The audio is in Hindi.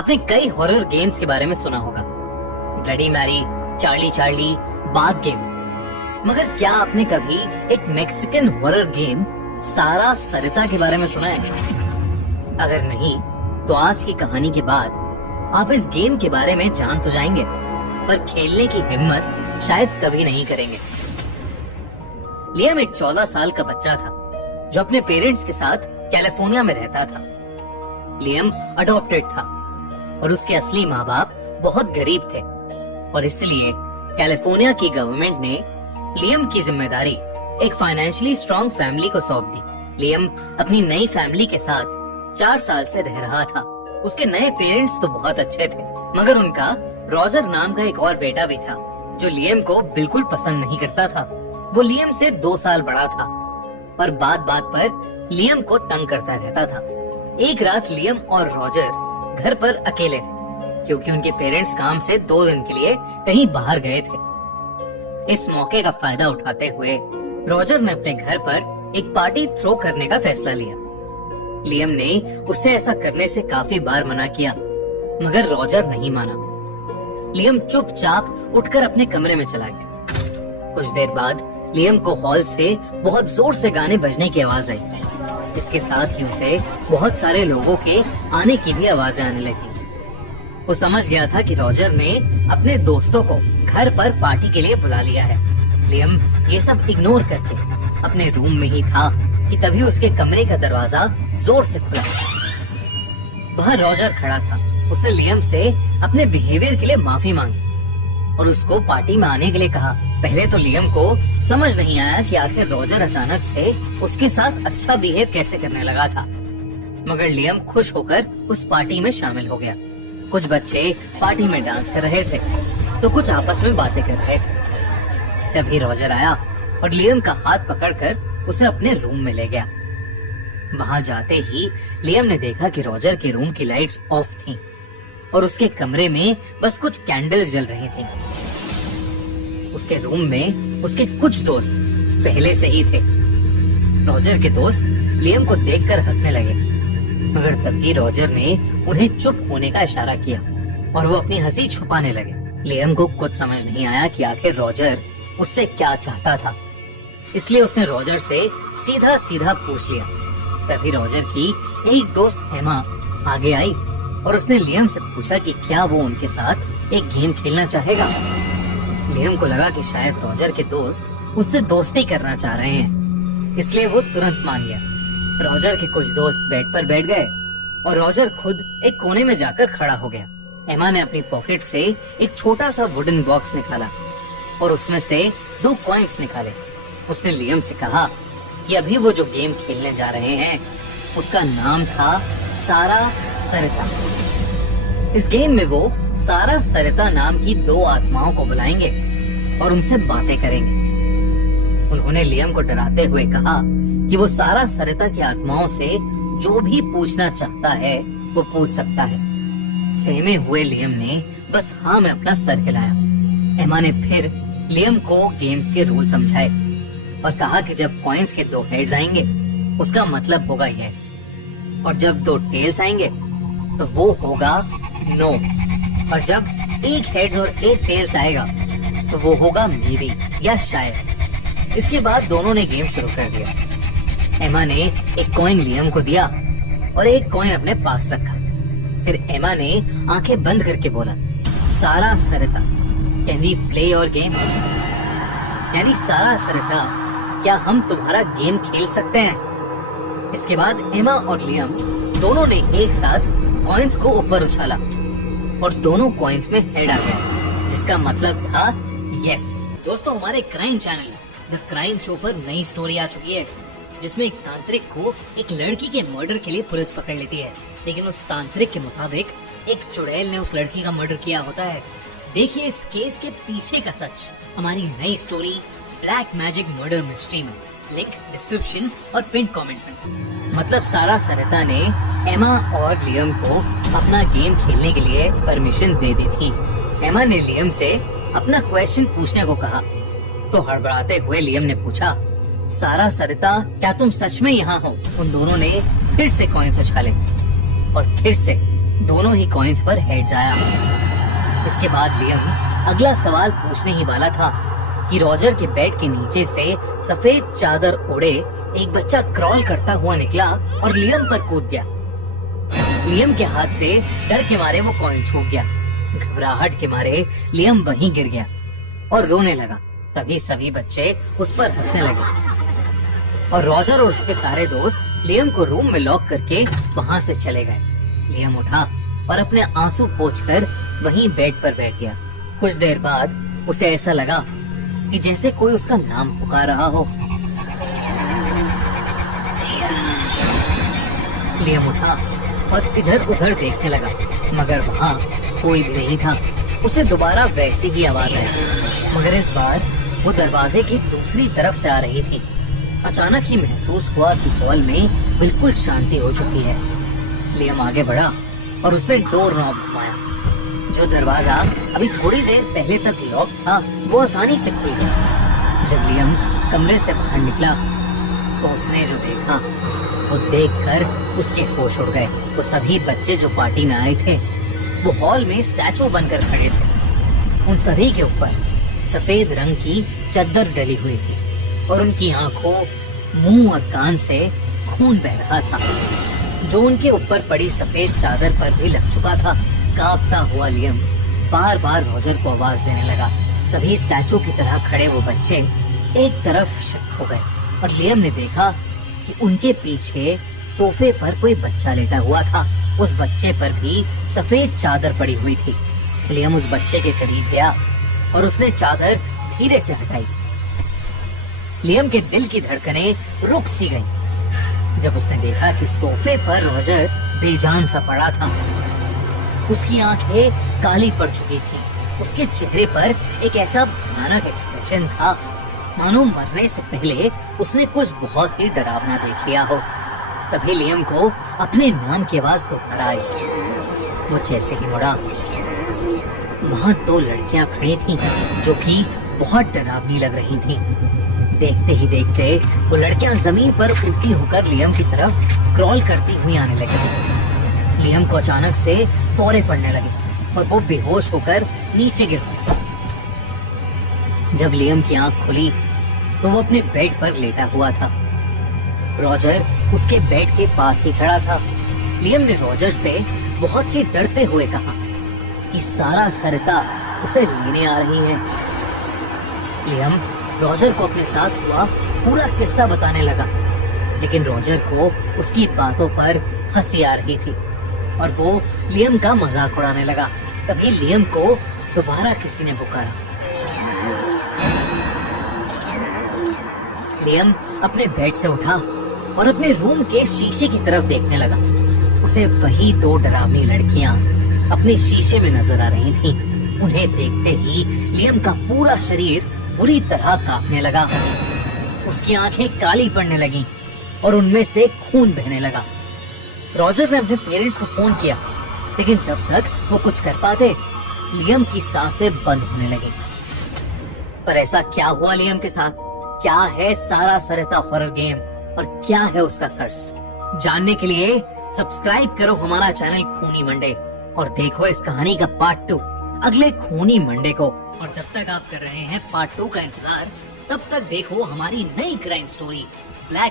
आपने कई हॉरर गेम्स के बारे में सुना होगा, Bloody Mary, Charlie Charlie, bath game. मगर क्या आपने कभी एक मैक्सिकन हॉरर गेम सारा सरिता के बारे में सुना है? अगर नहीं, तो आज की कहानी के बाद आप इस गेम के बारे में जान तो जाएंगे, पर खेलने की हिम्मत शायद कभी नहीं करेंगे। लियम एक 14 साल का बच्चा था जो अपने पेरेंट्स के साथ कैलिफोर्निया में रहता था। लियम अडॉप्टेड था और उसके असली माँ बाप बहुत गरीब थे और इसलिए कैलिफोर्निया की गवर्नमेंट ने लियम की जिम्मेदारी एक फाइनेंशियली स्ट्रॉन्ग फैमिली को सौंप दी। लियम अपनी नई फैमिली के साथ 4 साल से रह रहा था। उसके नए पेरेंट्स तो बहुत अच्छे थे, मगर उनका रॉजर नाम का एक और बेटा भी था जो लियम को बिल्कुल पसंद नहीं करता था। वो लियम से 2 साल बड़ा था और बात बात पर लियम को तंग करता रहता था। एक रात लियम और रॉजर घर पर अकेले थे क्योंकि उनके पेरेंट्स काम से 2 दिन के लिए कहीं बाहर गए थे। इस मौके का फायदा उठाते हुए रॉजर ने अपने घर पर एक पार्टी थ्रो करने का फैसला लिया। लियम ने उससे ऐसा करने से काफी बार मना किया, मगर रॉजर नहीं माना। लियम चुपचाप उठकर अपने कमरे में चला गया। कुछ देर बाद लियम को हॉल से बहुत जोर से गाने बजने की आवाज आई। इसके साथ ही उसे बहुत सारे लोगों के आने की भी आवाजें आने लगी। वो समझ गया था कि रॉजर ने अपने दोस्तों को घर पर पार्टी के लिए बुला लिया है। लियम ये सब इग्नोर करके अपने रूम में ही था कि तभी उसके कमरे का दरवाजा जोर से खुला। वहाँ रॉजर खड़ा था। उसने लियम से अपने बिहेवियर के लिए माफी मांगी और उसको पार्टी में आने के लिए कहा। पहले तो लियम को समझ नहीं आया कि आखिर रॉजर अचानक से उसके साथ अच्छा बिहेव कैसे करने लगा था, मगर लियम खुश होकर उस पार्टी में शामिल हो गया। कुछ बच्चे पार्टी में डांस कर रहे थे तो कुछ आपस में बातें कर रहे थे। तभी रॉजर आया और लियम का हाथ पकड़कर उसे अपने रूम में ले गया। वहाँ जाते ही लियम ने देखा कि रॉजर के रूम की लाइट्स ऑफ थीं और उसके कमरे में बस कुछ कैंडल्स जल रही थीं। उसके रूम में उसके कुछ दोस्त पहले से ही थे। रॉजर के दोस्त लियम को देखकर हंसने लगे, मगर तभी रॉजर ने उन्हें चुप होने का इशारा किया और वो अपनी हंसी छुपाने लगे। लियम को कुछ समझ नहीं आया कि आखिर रॉजर उससे क्या चाहता था, इसलिए उसने रॉजर से सीधा सीधा पूछ लिया। तभी रॉजर की एक दोस्त एमा आगे आई और उसने लियम से पूछा कि क्या वो उनके साथ एक गेम खेलना चाहेगा। लियम को लगा कि शायद रॉजर के दोस्त उससे दोस्ती करना चाह रहे हैं, इसलिए वो तुरंत मान गया। रॉजर के कुछ दोस्त बेड पर बैठ गए और रॉजर खुद एक कोने में जाकर खड़ा हो गया। एमा ने अपनी पॉकेट से एक छोटा सा वुडन बॉक्स निकाला और उसमें से 2 कॉइन्स निकाले। उसने लियम से कहा कि अभी वो जो गेम खेलने जा रहे हैं उसका नाम था सारा सरिता। इस गेम में वो सारा सरिता नाम की 2 आत्माओं को बुलाएंगे और उनसे बातें करेंगे। उन्होंने लियम को डराते हुए कहा कि वो सारा सरिता की आत्माओं से जो भी पूछना चाहता है वो पूछ सकता है। सहमे हुए लियम ने बस हाँ में अपना सर हिलाया। एमा ने फिर लियम को गेम्स के रूल समझाए और कहा कि जब कॉइन्स के 2 हेड्स आएंगे उसका मतलब होगा यस, और जब 2 टेल्स आएंगे तो वो होगा नो, और जब 1 हेड्स और 1 टेल्स आएगा तो वो होगा मेबी या शायद। इसके बाद दोनों ने गेम शुरू कर दिया। एमा ने एक कॉइन लियम को दिया और एक कॉइन अपने पास रखा। फिर एमा ने आंखें बंद करके बोला, Sara Sarita, can we play your game? यानी सारा सरिता, क्या हम तुम्हारा गेम खेल सकते हैं? इसके बाद एमा और लियम दोनों ने एक साथ कॉइन्स को ऊपर उछाला और दोनों कॉइन्स में हेड आ गए, जिसका मतलब था यस। दोस्तों, हमारे crime channel the crime show पर नई स्टोरी आ चुकी है जिसमें एक तांत्रिक को एक लड़की के मर्डर के लिए पुलिस पकड़ लेती है, लेकिन उस तांत्रिक के मुताबिक एक चुड़ैल ने उस लड़की का मर्डर किया होता है। देखिए इस केस के पीछे का सच हमारी नई story black magic murder mystery में। लिंक डिस्क्रिप्शन और पिन कमेंट में। मतलब सारा सरिता ने एमा और लियम को अपना गेम खेलने के लिए परमिशन दे दी थी। एमा ने लियम से अपना क्वेश्चन पूछने को कहा तो हड़बड़ाते हुए लियम ने पूछा, सारा सरिता, क्या तुम सच में यहाँ हो? उन दोनों ने फिर से कॉइन्स उछाले और फिर से दोनों ही कॉइन्स पर हेड्स आया। इसके बाद लियम अगला सवाल पूछने ही वाला था कि रॉजर के बेड के नीचे से सफेद चादर ओढ़े एक बच्चा क्रॉल करता हुआ निकला और लियम पर कूद गया। लियम के हाथ से डर के मारे वो कॉइन छूट गया। घबराहट के मारे लियम वहीं गिर गया और रोने लगा। तभी सभी बच्चे उस पर हंसने लगे और रॉजर और उसके सारे दोस्त लियम को रूम में लॉक करके वहाँ से चले गए। लियम उठा और अपने आंसू पोंछकर वहीं बेड पर बैठ गया। कुछ देर बाद उसे ऐसा लगा कि जैसे कोई उसका नाम पुकार रहा हो। लियम उठा और इधर उधर देखने लगा, मगर वहाँ कोई भी नहीं था। उसे दोबारा वैसी ही आवाज आई, मगर इस बार वो दरवाजे की दूसरी तरफ से आ रही थी। अचानक ही महसूस हुआ कि हॉल में बिल्कुल शांति हो चुकी है। लियम आगे बढ़ा और उसने डोर नॉब घुमाया। जो दरवाजा अभी थोड़ी देर पहले तक लॉक था, वो आसानी से खुल गया। जब लियम कमरे से बाहर निकला तो उसने जो देखा वो देखकर उसके होश उड़ गए। वो सभी बच्चे जो पार्टी में आए थे वो हॉल में स्टैचू बनकर खड़े थे। उन सभी के ऊपर सफेद रंग की चद्दर डली हुई थी और उनकी आंखों, मुंह और कान से खून बह रहा था, जो उनके ऊपर पड़ी सफेद चादर पर भी लग चुका था। कांपता हुआ लियम बार बार रॉजर को आवाज देने लगा। तभी स्टैचू की तरह खड़े वो बच्चे एक तरफ शिफ्ट हो गए और लियम ने देखा कि उनके पीछे सोफे पर कोई बच्चा लेटा हुआ था। उस बच्चे पर भी सफेद चादर पड़ी हुई थी। लियम उस बच्चे के करीब गया और उसने चादर धीरे से हटाई। लियम के दिल की धड़कनें रुक सी गईं जब उसने देखा कि सोफे पर रॉजर बेजान सा पड़ा था। उसकी आंखें काली पड़ चुकी थी। उसके चेहरे पर एक ऐसा भयानक एक्सप्रेशन था मानो मरने से पहले उसने कुछ बहुत ही डरावना देख लिया हो। तभी लियम को अपने नाम की आवाज दोबारा आई। वो जैसे ही मुड़ा, वहाँ दो लड़कियां खड़ी थीं जो कि बहुत डरावनी लग रही थीं। देखते ही देखते वो लड़कियां जमीन पर उल्टी होकर लियम की तरफ क्रॉल करती हुई आने लगी। लियम को अचानक से दौरे पड़ने लगे और वो बेहोश होकर नीचे गिर पड़ा। जब लियम की आंख खुली तो वो अपने बेड पर लेटा हुआ था। रॉजर उसके बेड के पास ही खड़ा था। लियम ने रॉजर से बहुत ही डरते हुए कहा कि सारा सरिता उसे लेने आ रही है। लियम रॉजर को अपने साथ हुआ पूरा किस्सा बताने लगा, लेकिन रॉजर को उसकी बातों पर हंसी आ रही थी और वो लियम का मजाक उड़ाने लगा। तभी लियम को दोबारा किसी ने पुकारा। लियम अपने बेड से उठा और अपने रूम के शीशे की तरफ देखने लगा। उसे वही दो डरावनी लड़कियां अपने शीशे में नजर आ रही थीं। उन्हें देखते ही लियम का पूरा शरीर बुरी तरह कांपने लगा। उसकी आंखें काली पड़ने लगीं और उनमें से खून बहने लगा। रॉजर ने अपने पेरेंट्स को फोन किया, लेकिन जब तक वो कुछ कर पाते, लियम की सांसें बंद होने लगी। पर ऐसा क्या हुआ लियम के साथ? क्या है सारा सरिता हॉरर गेम और क्या है उसका कर्स? जानने के लिए सब्सक्राइब करो हमारा चैनल खूनी मंडे और देखो इस कहानी का पार्ट 2 अगले खूनी मंडे को। और जब तक आप कर रहे हैं पार्ट 2 का इंतजार, तब तक देखो हमारी नई क्राइम स्टोरी ब्लैक